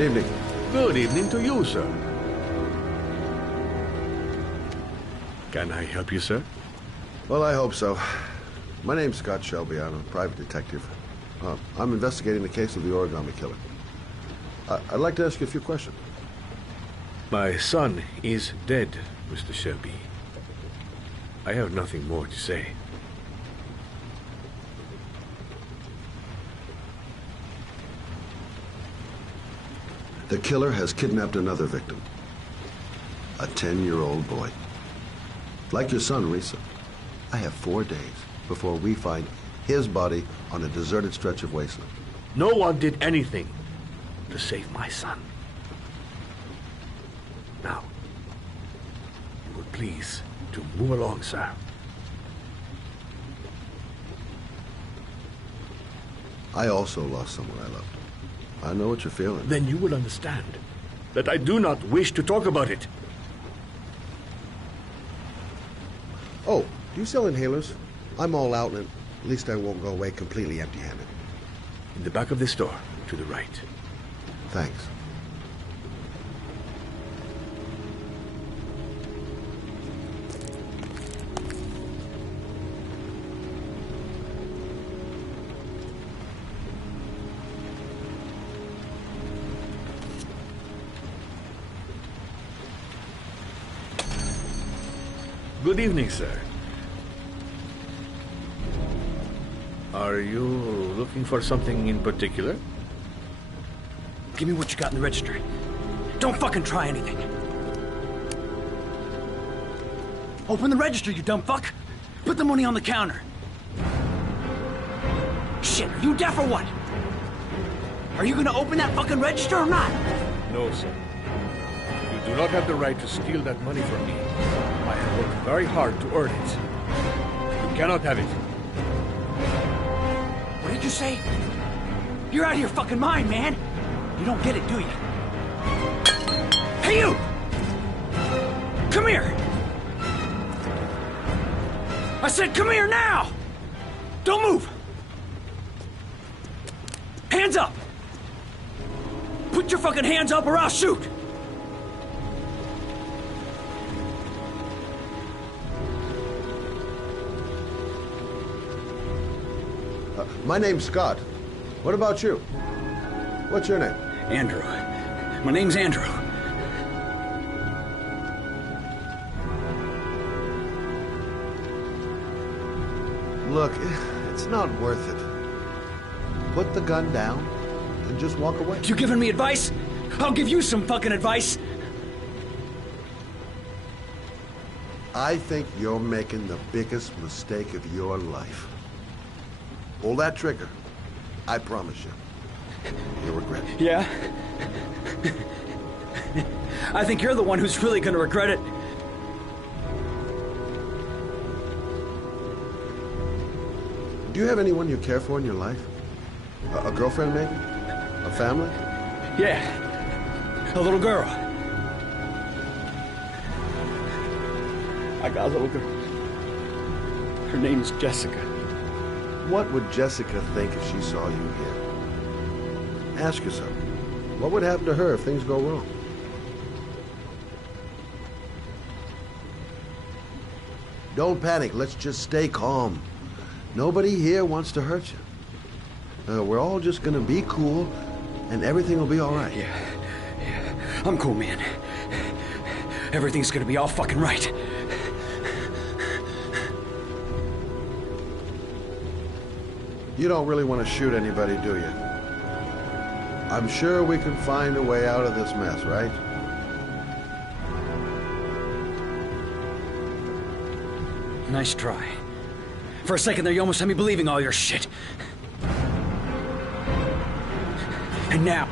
Good evening. Good evening to you, sir. Can I help you, sir? Well, I hope so. My name's Scott Shelby. I'm a private detective. I'm investigating the case of the origami killer. I'd like to ask you a few questions. My son is dead, Mr. Shelby. I have nothing more to say. The killer has kidnapped another victim. A 10-year-old boy. Like your son, Risa. I have 4 days before we find his body on a deserted stretch of wasteland. No one did anything to save my son. Now, you would please to move along, sir. I also lost someone I loved. I know what you're feeling. Then you will understand that I do not wish to talk about it. Oh, do you sell inhalers? I'm all out, and at least I won't go away completely empty-handed. In the back of the store, to the right. Thanks. Good evening, sir. Are you looking for something in particular? Give me what you got in the register. Don't fucking try anything. Open the register, you dumb fuck. Put the money on the counter. Shit, are you deaf or what? Are you gonna open that fucking register or not? No, sir. You do not have the right to steal that money from me. I have worked very hard to earn it. You cannot have it. What did you say? You're out of your fucking mind, man. You don't get it, do you? Hey, you! Come here! I said come here now! Don't move! Hands up! Put your fucking hands up or I'll shoot! My name's Scott. What about you? What's your name? Andrew. My name's Andrew. Look, it's not worth it. Put the gun down and just walk away. You giving me advice? I'll give you some fucking advice. I think you're making the biggest mistake of your life. Pull that trigger. I promise you. You'll regret it. Yeah? I think you're the one who's really gonna regret it. Do you have anyone you care for in your life? A girlfriend, maybe? A family? Yeah. A little girl. I got a little girl. Her name's Jessica. What would Jessica think if she saw you here? Ask yourself, what would happen to her if things go wrong? Don't panic. Let's just stay calm. Nobody here wants to hurt you. We're all just gonna be cool, and everything will be all right. Yeah. I'm cool, man. Everything's gonna be all fucking right. You don't really want to shoot anybody, do you? I'm sure we can find a way out of this mess, right? Nice try. For a second there, you almost had me believing all your shit. And now...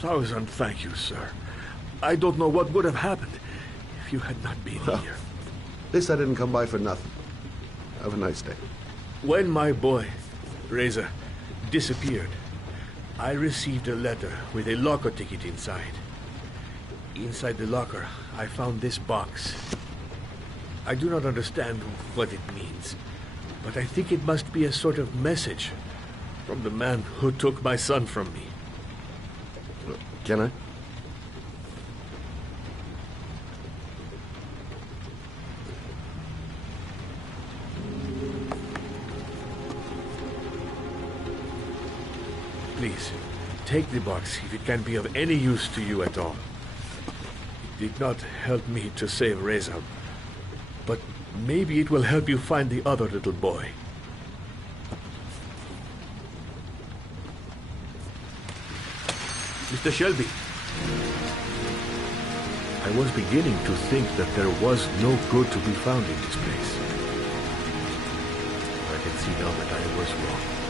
Thousand thank you, sir. I don't know what would have happened if you had not been here. At least I didn't come by for nothing. Have a nice day. When my boy, Reza, disappeared, I received a letter with a locker ticket inside. Inside the locker, I found this box. I do not understand what it means, but I think it must be a sort of message from the man who took my son from me. Can I? Please, take the box if it can be of any use to you at all. It did not help me to save Reza, but maybe it will help you find the other little boy. Mr. Shelby, I was beginning to think that there was no good to be found in this place. I can see now that I was wrong.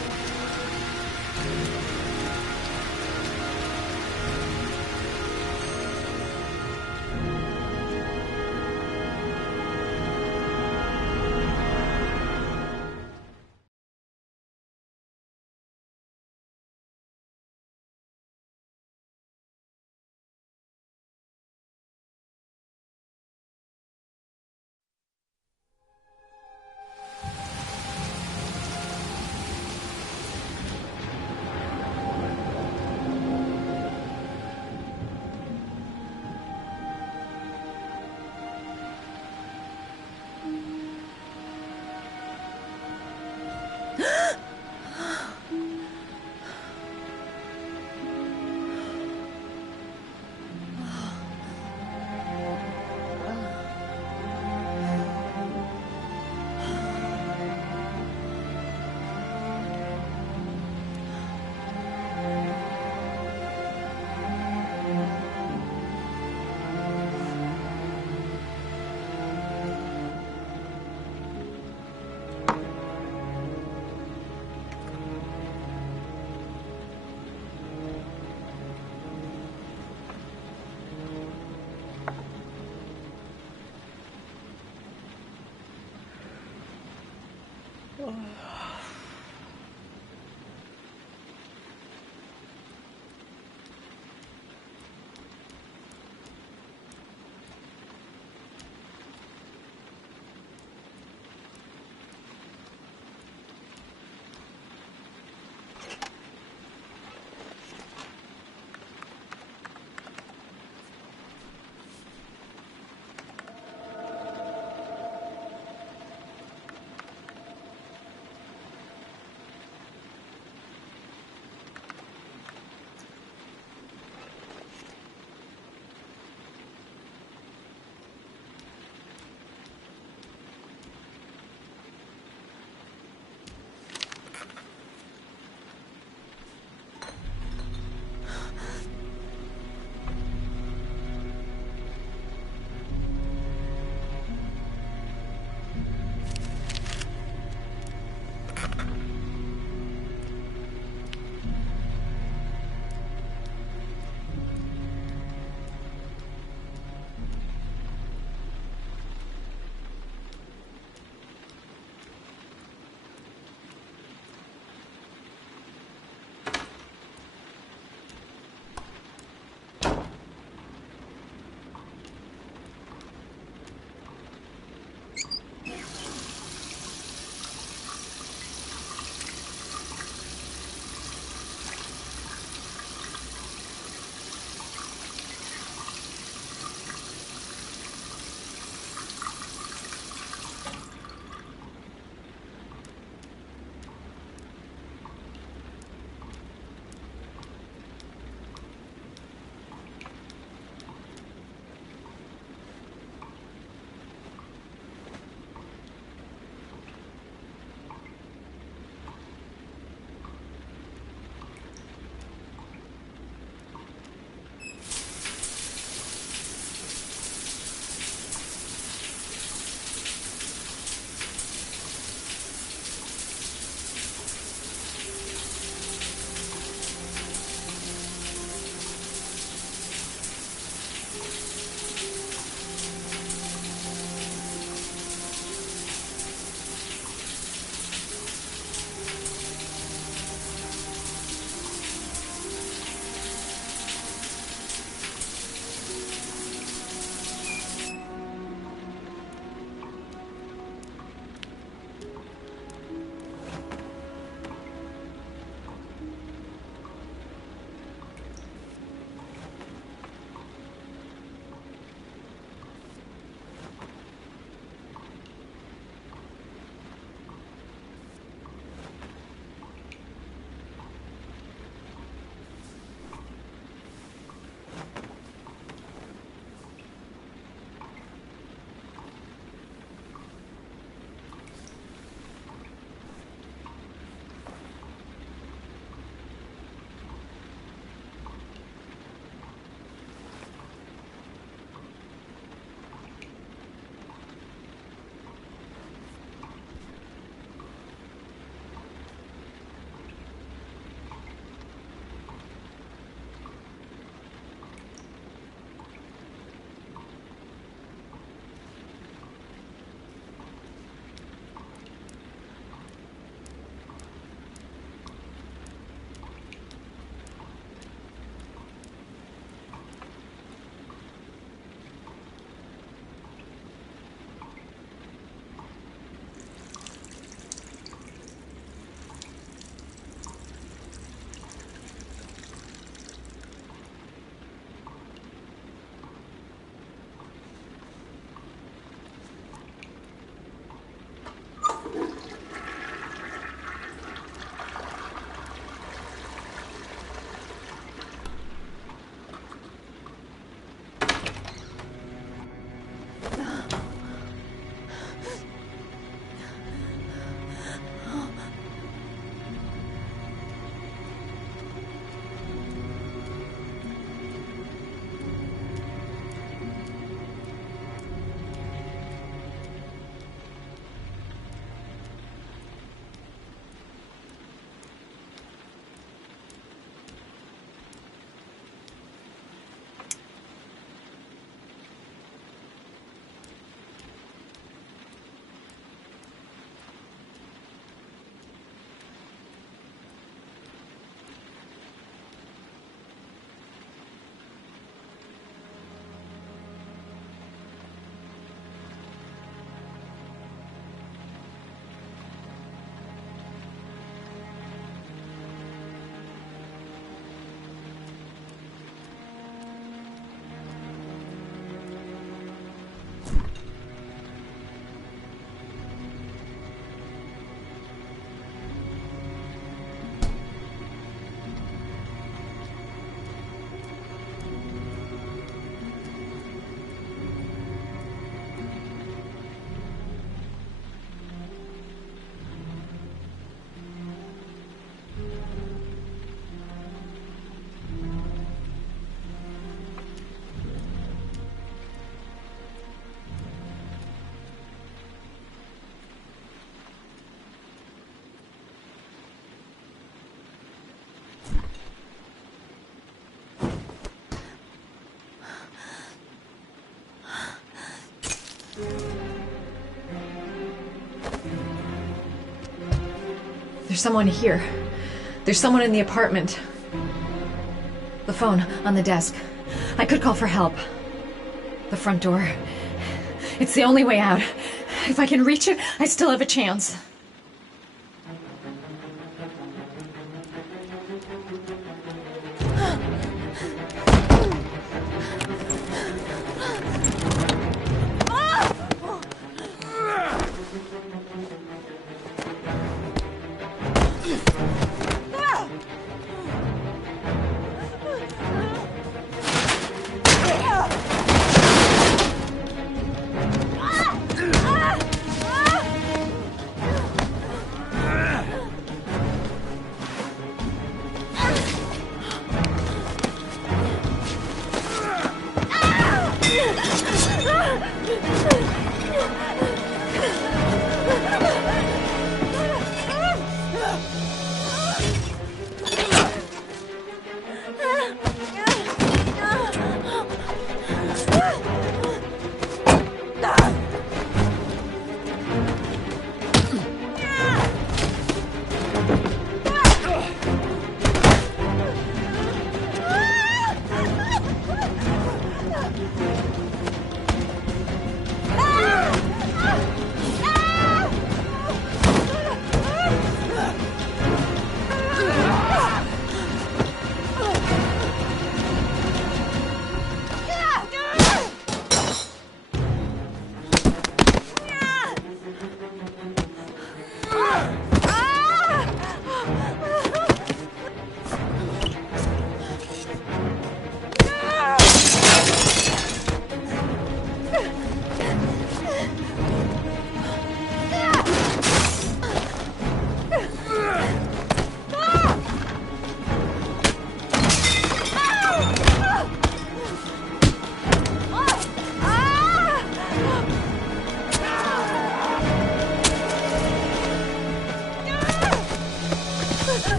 There's someone here. There's someone in the apartment. The phone on the desk. I could call for help. The front door. It's the only way out. If I can reach it, I still have a chance.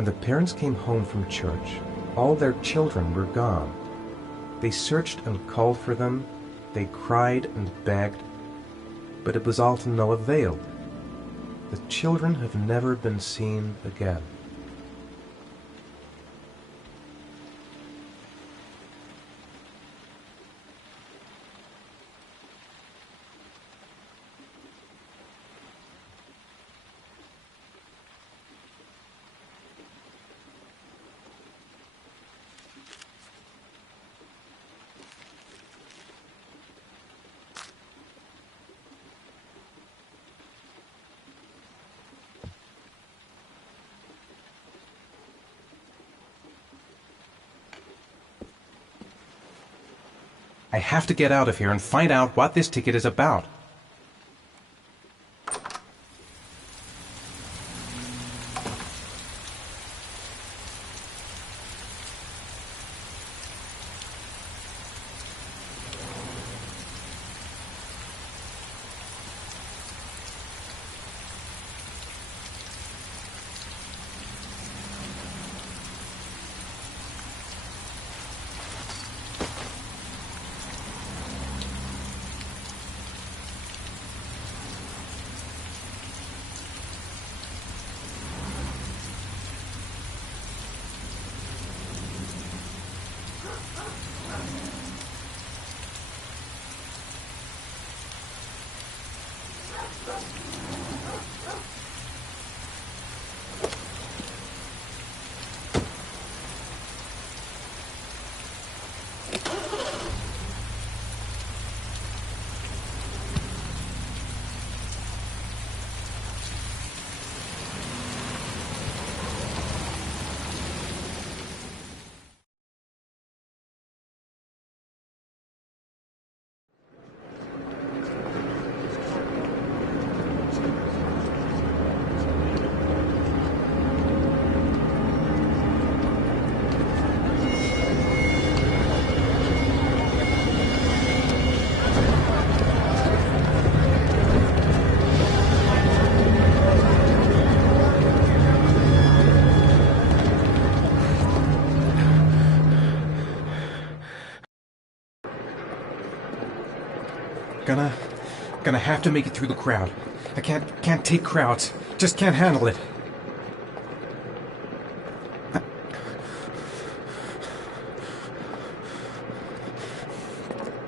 When the parents came home from church, all their children were gone. They searched and called for them, they cried and begged, but it was all to no avail. The children have never been seen again. I have to get out of here and find out what this ticket is about. Gonna have to make it through the crowd. I can't take crowds. Just can't handle it.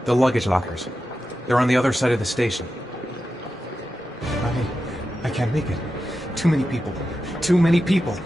The luggage lockers. They're on the other side of the station. I can't make it. Too many people. Too many people.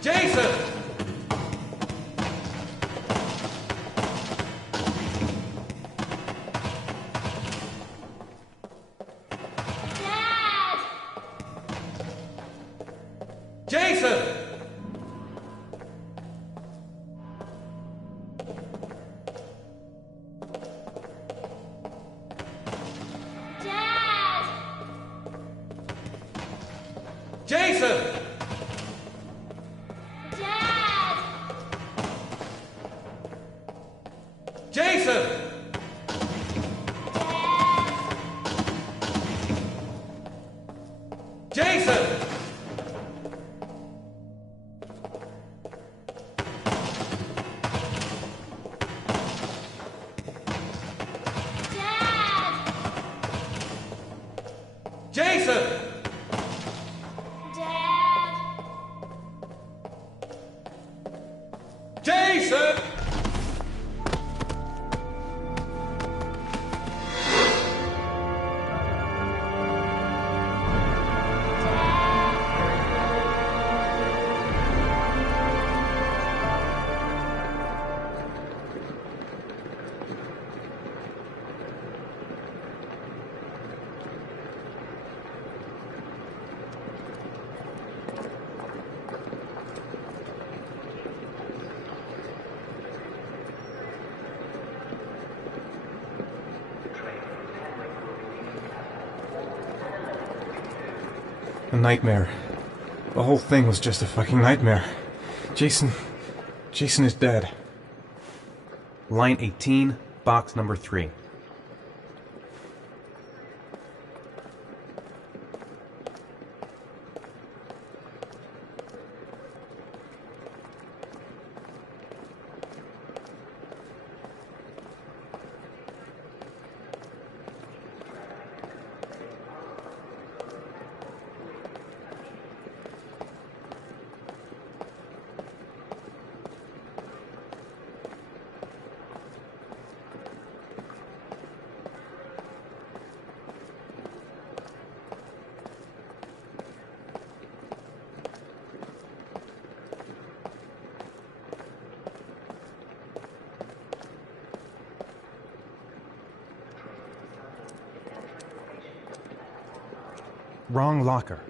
Jason! Dad! Jason! Dad! Jason! Dad! Jason! Jason! Jason! Jason! A nightmare. The whole thing was just a fucking nightmare. Jason is dead. Line 18, box number 3. Wrong locker.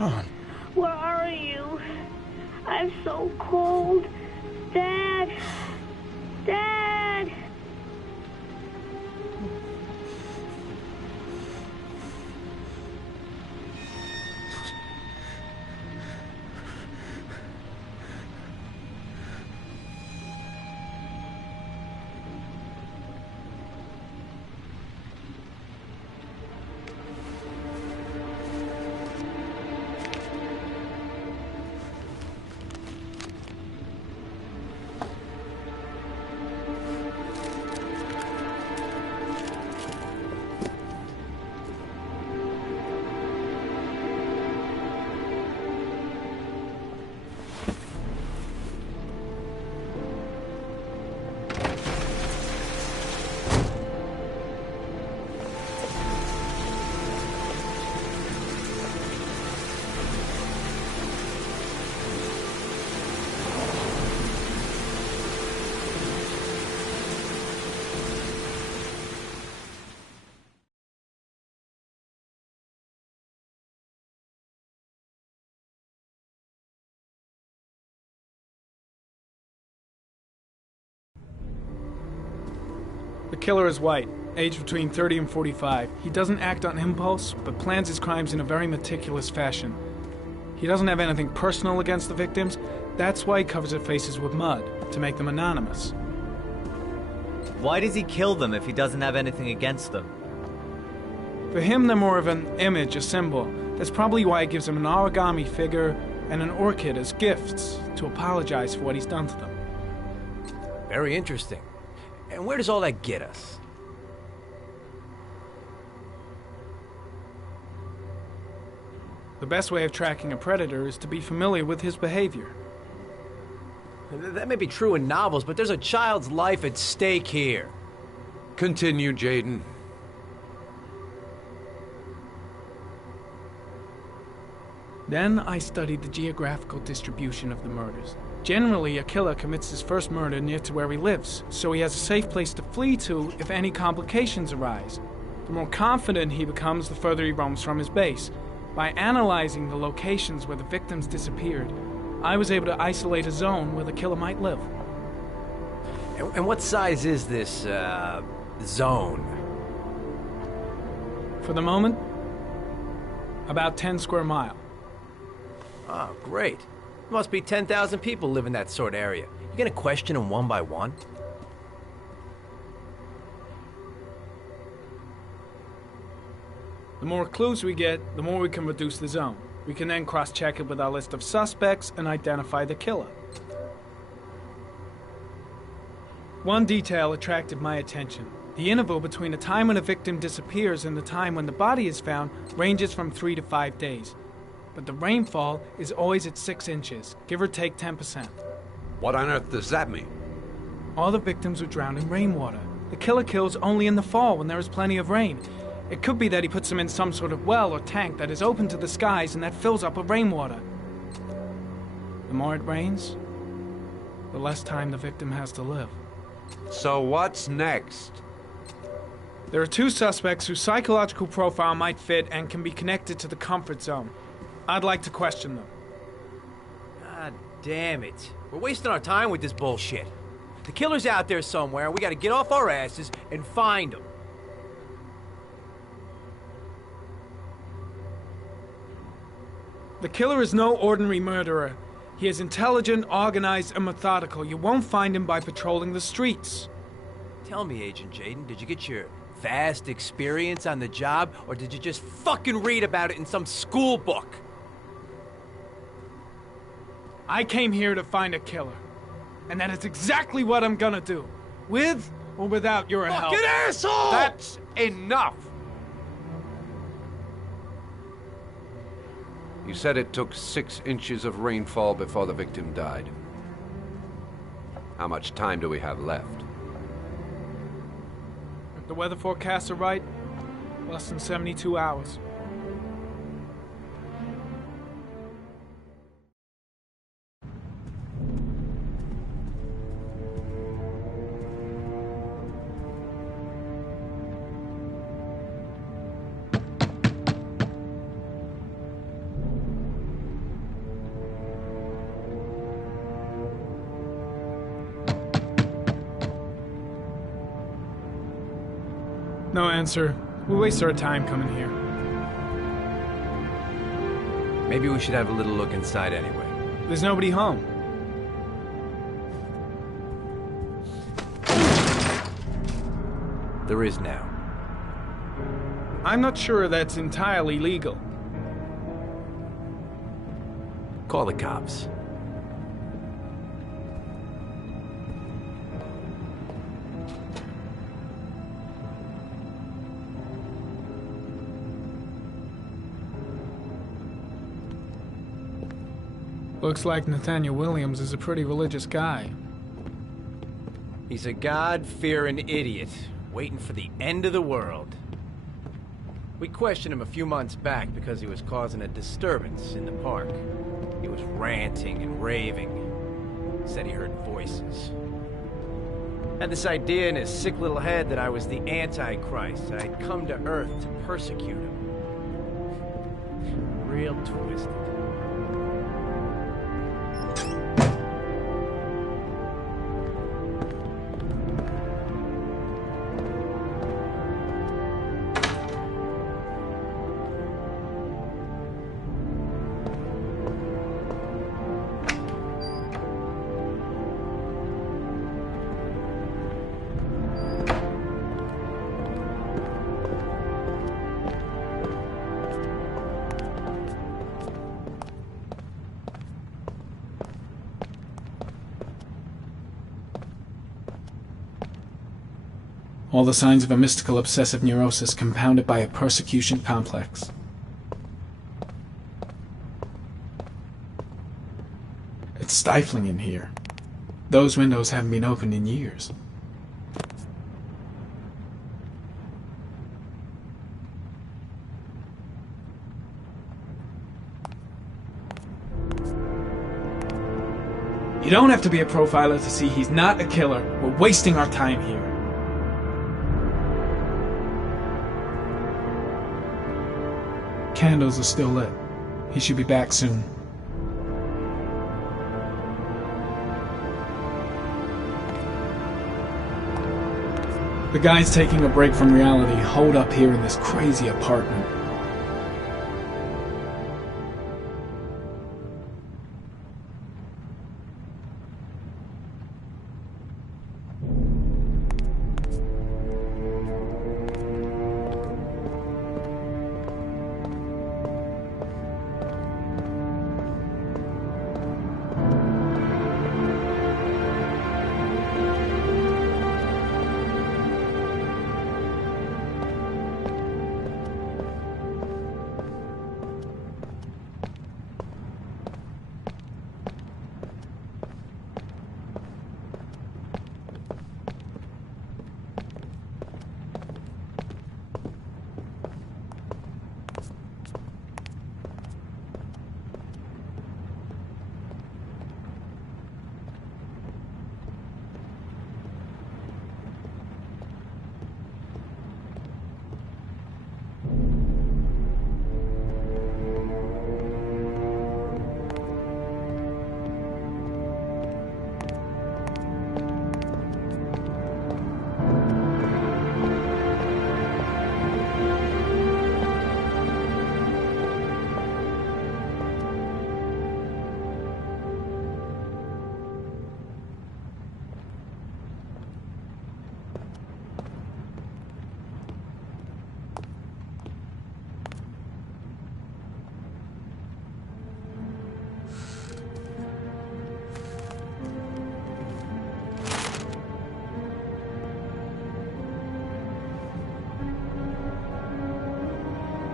Sean. Where are you? I'm so cold. Dad! Dad! The killer is white, aged between 30 and 45. He doesn't act on impulse, but plans his crimes in a very meticulous fashion. He doesn't have anything personal against the victims. That's why he covers their faces with mud, to make them anonymous. Why does he kill them if he doesn't have anything against them? For him, they're more of an image, a symbol. That's probably why he gives them an origami figure and an orchid as gifts to apologize for what he's done to them. Very interesting. And where does all that get us? The best way of tracking a predator is to be familiar with his behavior. That may be true in novels, but there's a child's life at stake here. Continue, Jaden. Then I studied the geographical distribution of the murders. Generally, a killer commits his first murder near to where he lives, so he has a safe place to flee to if any complications arise. The more confident he becomes, the further he roams from his base. By analyzing the locations where the victims disappeared, I was able to isolate a zone where the killer might live. And what size is this, zone? For the moment, about 10 square mile. Oh, great. Must be 10,000 people live in that sort of area. You gonna question them one by one? The more clues we get, the more we can reduce the zone. We can then cross-check it with our list of suspects and identify the killer. One detail attracted my attention. The interval between the time when a victim disappears and the time when the body is found ranges from 3 to 5 days. But the rainfall is always at 6 inches, give or take 10%. What on earth does that mean? All the victims were drowned in rainwater. The killer kills only in the fall when there is plenty of rain. It could be that he puts them in some sort of well or tank that is open to the skies and that fills up with rainwater. The more it rains, the less time the victim has to live. So what's next? There are 2 suspects whose psychological profile might fit and can be connected to the comfort zone. I'd like to question them. God damn it. We're wasting our time with this bullshit. The killer's out there somewhere. We gotta get off our asses and find him. The killer is no ordinary murderer. He is intelligent, organized, and methodical. You won't find him by patrolling the streets. Tell me, Agent Jaden, did you get your vast experience on the job, or did you just fucking read about it in some school book? I came here to find a killer. And that is exactly what I'm gonna do. With or without your help. Fucking asshole! That's enough! You said it took 6 inches of rainfall before the victim died. How much time do we have left? If the weather forecasts are right, less than 72 hours. No answer. We waste our time coming here. Maybe we should have a little look inside anyway. There's nobody home. There is now. I'm not sure that's entirely legal. Call the cops. Looks like Nathaniel Williams is a pretty religious guy. He's a God-fearing idiot, waiting for the end of the world. We questioned him a few months back because he was causing a disturbance in the park. He was ranting and raving. Said he heard voices. Had this idea in his sick little head that I was the Antichrist, that I'd come to Earth to persecute him. Real twisted. All the signs of a mystical obsessive neurosis compounded by a persecution complex. It's stifling in here. Those windows haven't been opened in years. You don't have to be a profiler to see he's not a killer. We're wasting our time here. Candles are still lit. He should be back soon. The guys taking a break from reality holed up here in this crazy apartment.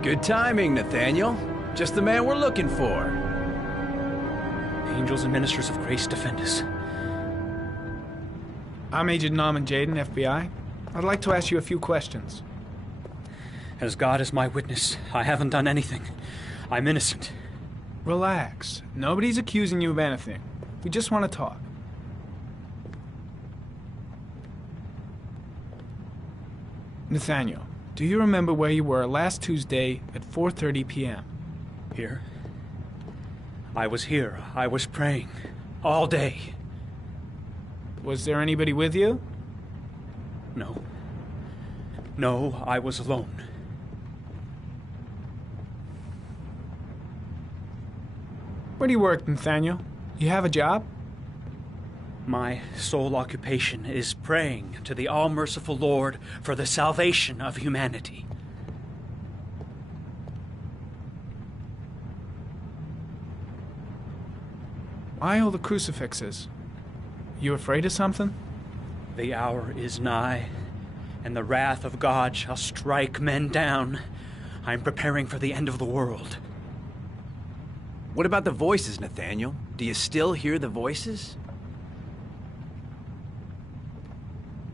Good timing, Nathaniel. Just the man we're looking for. Angels and ministers of grace defend us. I'm Agent Norman Jaden, FBI. I'd like to ask you a few questions. As God is my witness, I haven't done anything. I'm innocent. Relax. Nobody's accusing you of anything. We just want to talk. Nathaniel, do you remember where you were last Tuesday at 4:30 p.m.? Here? I was here. I was praying. All day. Was there anybody with you? No. No, I was alone. Where do you work, Nathaniel? You have a job? My sole occupation is praying to the all-merciful Lord for the salvation of humanity. Why all the crucifixes? You afraid of something? The hour is nigh, and the wrath of God shall strike men down. I'm preparing for the end of the world. What about the voices, Nathaniel? Do you still hear the voices?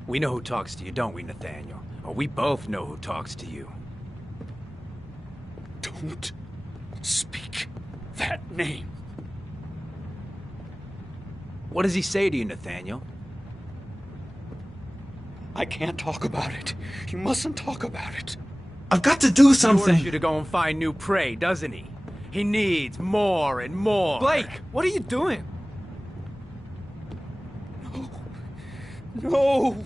We know who talks to you, don't we, Nathaniel? Or we both know who talks to you. Don't speak that name. What does he say to you, Nathaniel? I can't talk about it. You mustn't talk about it. I've got to do He something! orders you to go and find new prey, doesn't he? He needs more and more. Blake, what are you doing? No!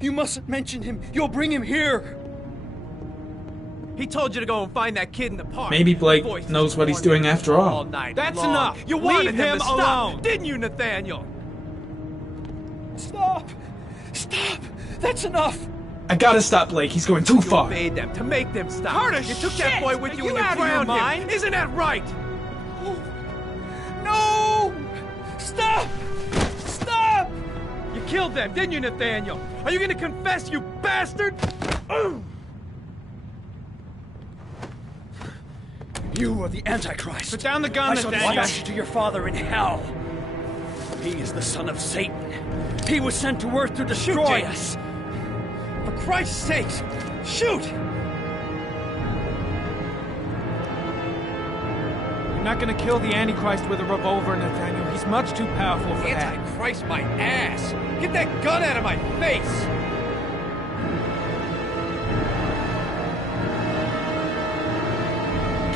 You mustn't mention him. You'll bring him here. He told you to go and find that kid in the park. Maybe Blake Voices knows what he's warned doing after all. night That's long. enough. You wanted Leave him him to stop, alone. didn't you, Nathaniel? Stop! Stop! That's enough! I gotta stop Blake, he's going too You far. obeyed them to make them stop. Curtis, you took shit! that boy with Are you you when you out of your drowned him. mind? Isn't that right? No! Stop! Stop! You killed them, didn't you, Nathaniel? Are you gonna confess, you bastard? You are the Antichrist. Put down the gun, I shall Nathaniel. dispatch you to your father in hell. He is the son of Satan. He was sent to earth to destroy us. For Christ's sake, shoot! You're not gonna kill the Antichrist with a revolver, Nathaniel. He's much too powerful for that. Antichrist my ass! Get that gun out of my face!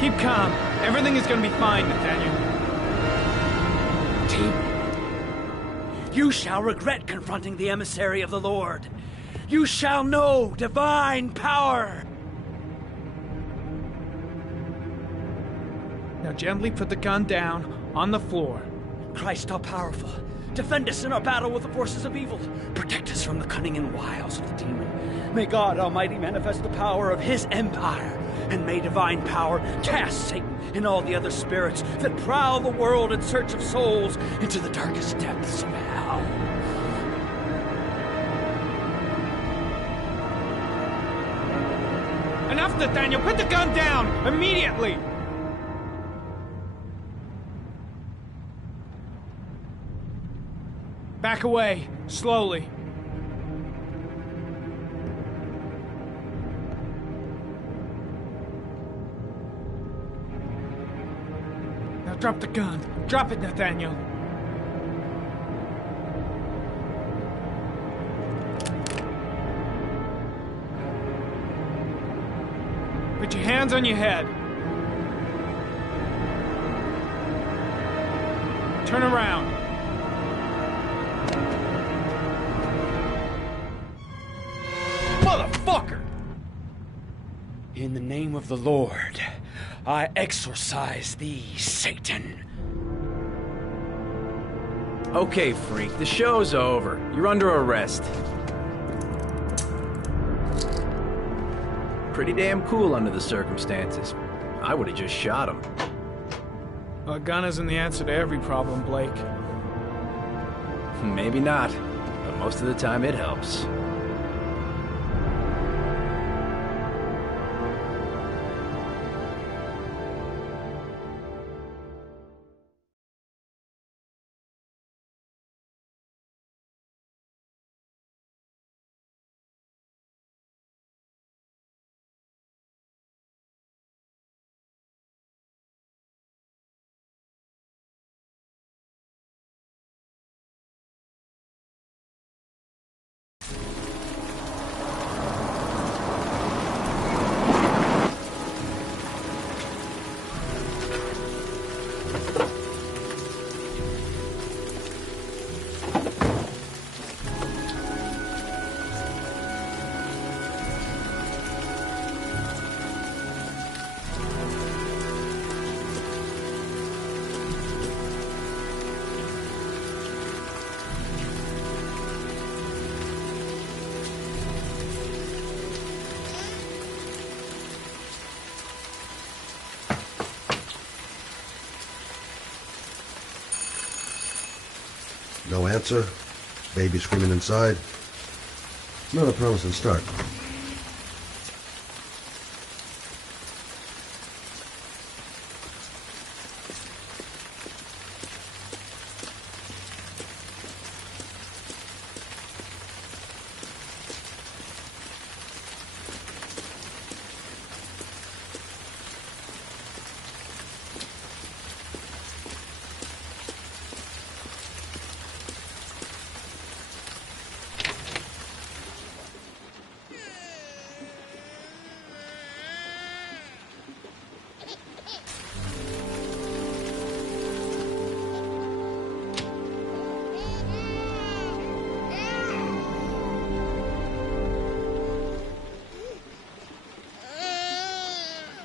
Keep calm. Everything is gonna be fine, Nathaniel. Team, you shall regret confronting the emissary of the Lord. You shall know divine power. Now gently put the gun down on the floor. Christ all powerful, defend us in our battle with the forces of evil. Protect us from the cunning and wiles of the demon. May God Almighty manifest the power of his empire, and may divine power cast Satan and all the other spirits that prowl the world in search of souls into the darkest depths of hell. Enough, Nathaniel! Put the gun down! Immediately! Back away, slowly. Now drop the gun. Drop it, Nathaniel. Put your hands on your head. Turn around. Motherfucker! In the name of the Lord, I exorcise thee, Satan. Okay, freak, the show's over. You're under arrest. Pretty damn cool under the circumstances. I would have just shot him. A gun isn't the answer to every problem, Blake. Maybe not, but most of the time it helps. No answer. Baby screaming inside. Not a promising start.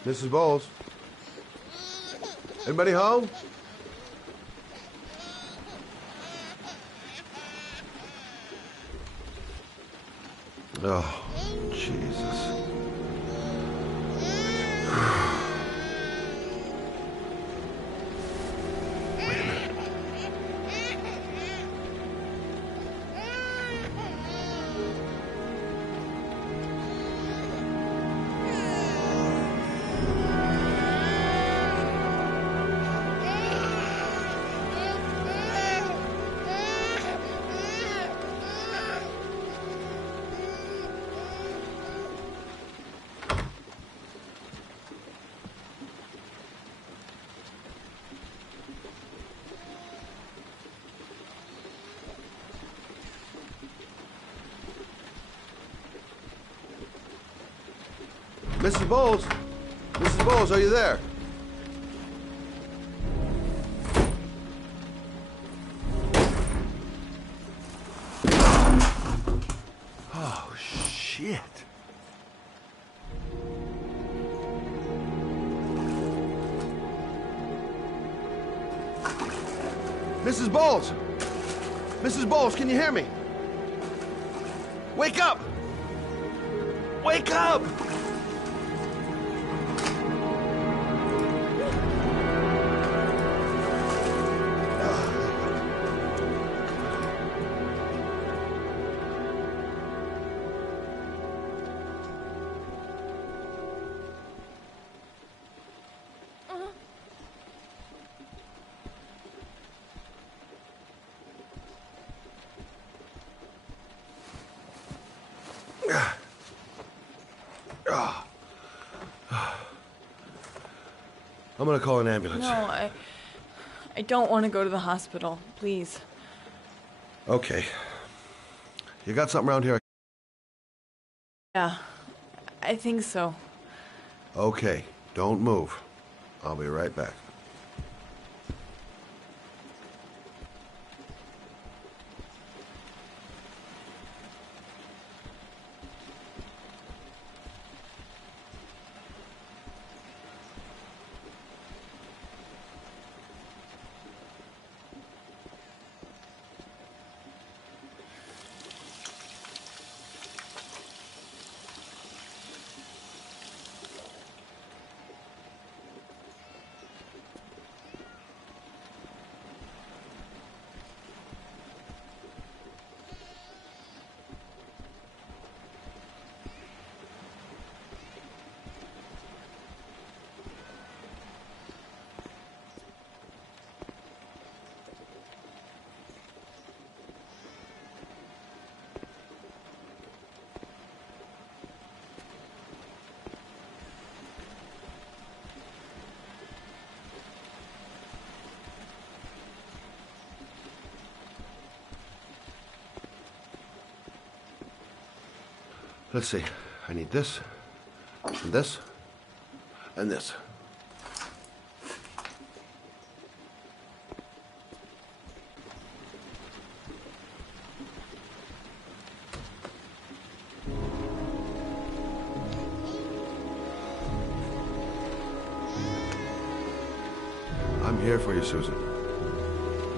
Mrs. Bowles? Anybody home? Oh, Jesus. Wait a minute. Mrs. Bowles? Mrs. Bowles, are you there? Oh, shit. Mrs. Bowles! Mrs. Bowles, can you hear me? Wake up! Wake up! I'm gonna call an ambulance. No, I don't want to go to the hospital. Please. Okay. You got something around here? Yeah, I think so. Okay, don't move. I'll be right back. Let's see. I need this, and this, and this. I'm here for you, Susan.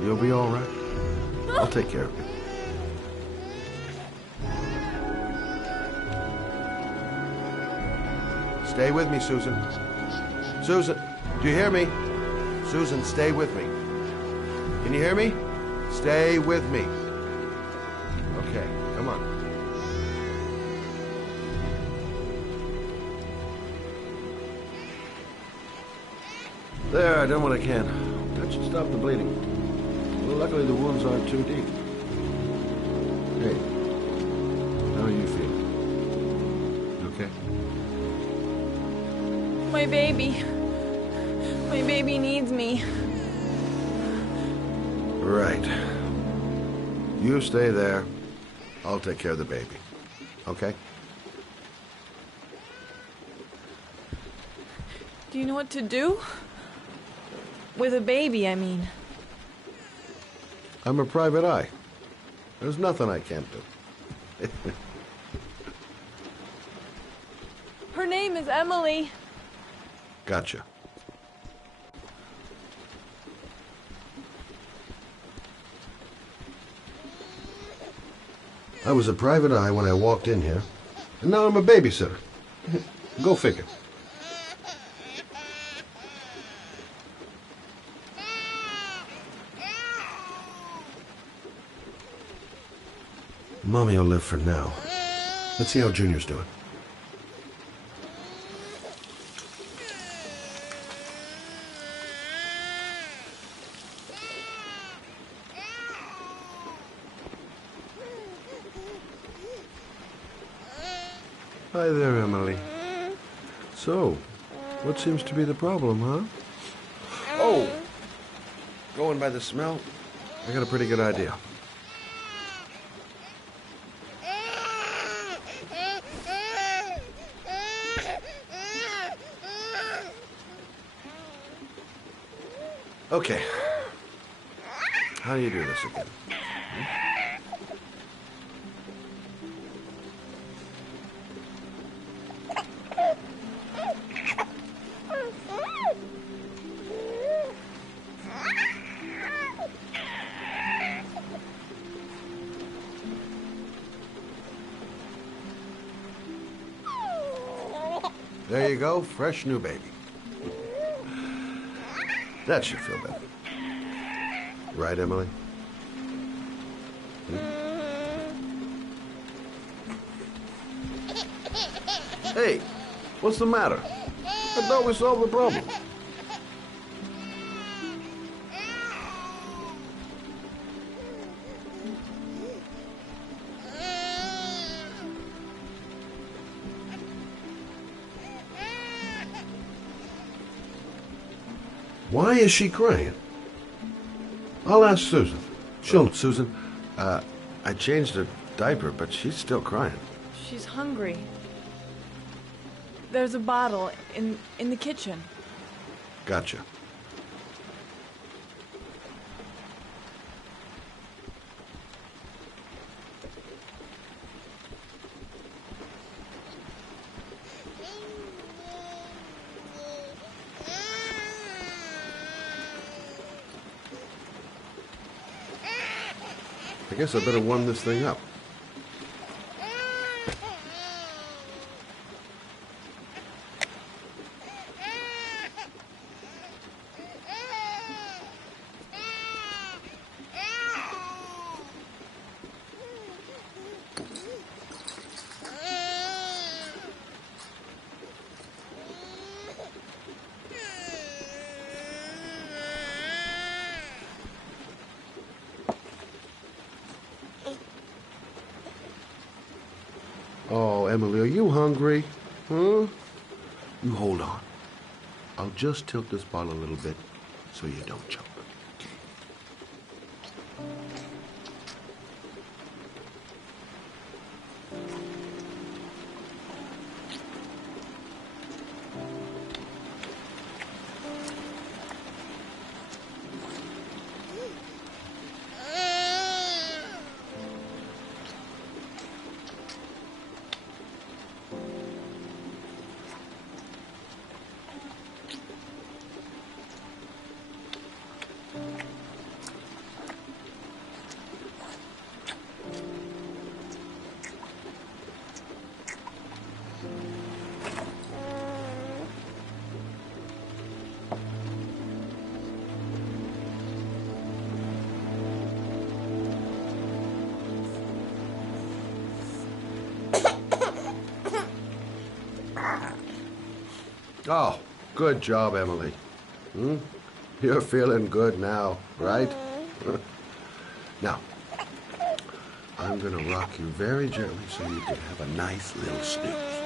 You'll be all right. I'll take care of you. Stay with me, Susan. Susan, do you hear me? Susan, stay with me. Can you hear me? Stay with me. Okay, come on. There, I done what I can. That should stop the bleeding. Well, luckily the wounds aren't too deep. Hey, how are you feeling? Okay? My baby. My baby needs me. Right. You stay there. I'll take care of the baby. Okay? Do you know what to do? With a baby, I mean. I'm a private eye. There's nothing I can't do. Her name is Emily. Gotcha. I was a private eye when I walked in here, and now I'm a babysitter. Go figure. Mommy will live for now. Let's see how Junior's doing. Hi there, Emily. So, what seems to be the problem, huh? Oh! Going by the smell, I got a pretty good idea. Okay. How do you do this again? There you go, fresh new baby. That should feel better. Right, Emily? Hey, what's the matter? I thought we solved the problem. Why is she crying? I'll ask Susan. Susan, I changed her diaper, but she's still crying. She's hungry. There's a bottle in the kitchen. Gotcha. I guess I better warm this thing up. Oh, Emily, are you hungry? Huh? You hold on. I'll just tilt this bottle a little bit so you don't choke. Oh, good job, Emily. You're feeling good now, right? Now, I'm gonna rock you very gently so you can have a nice little snooze.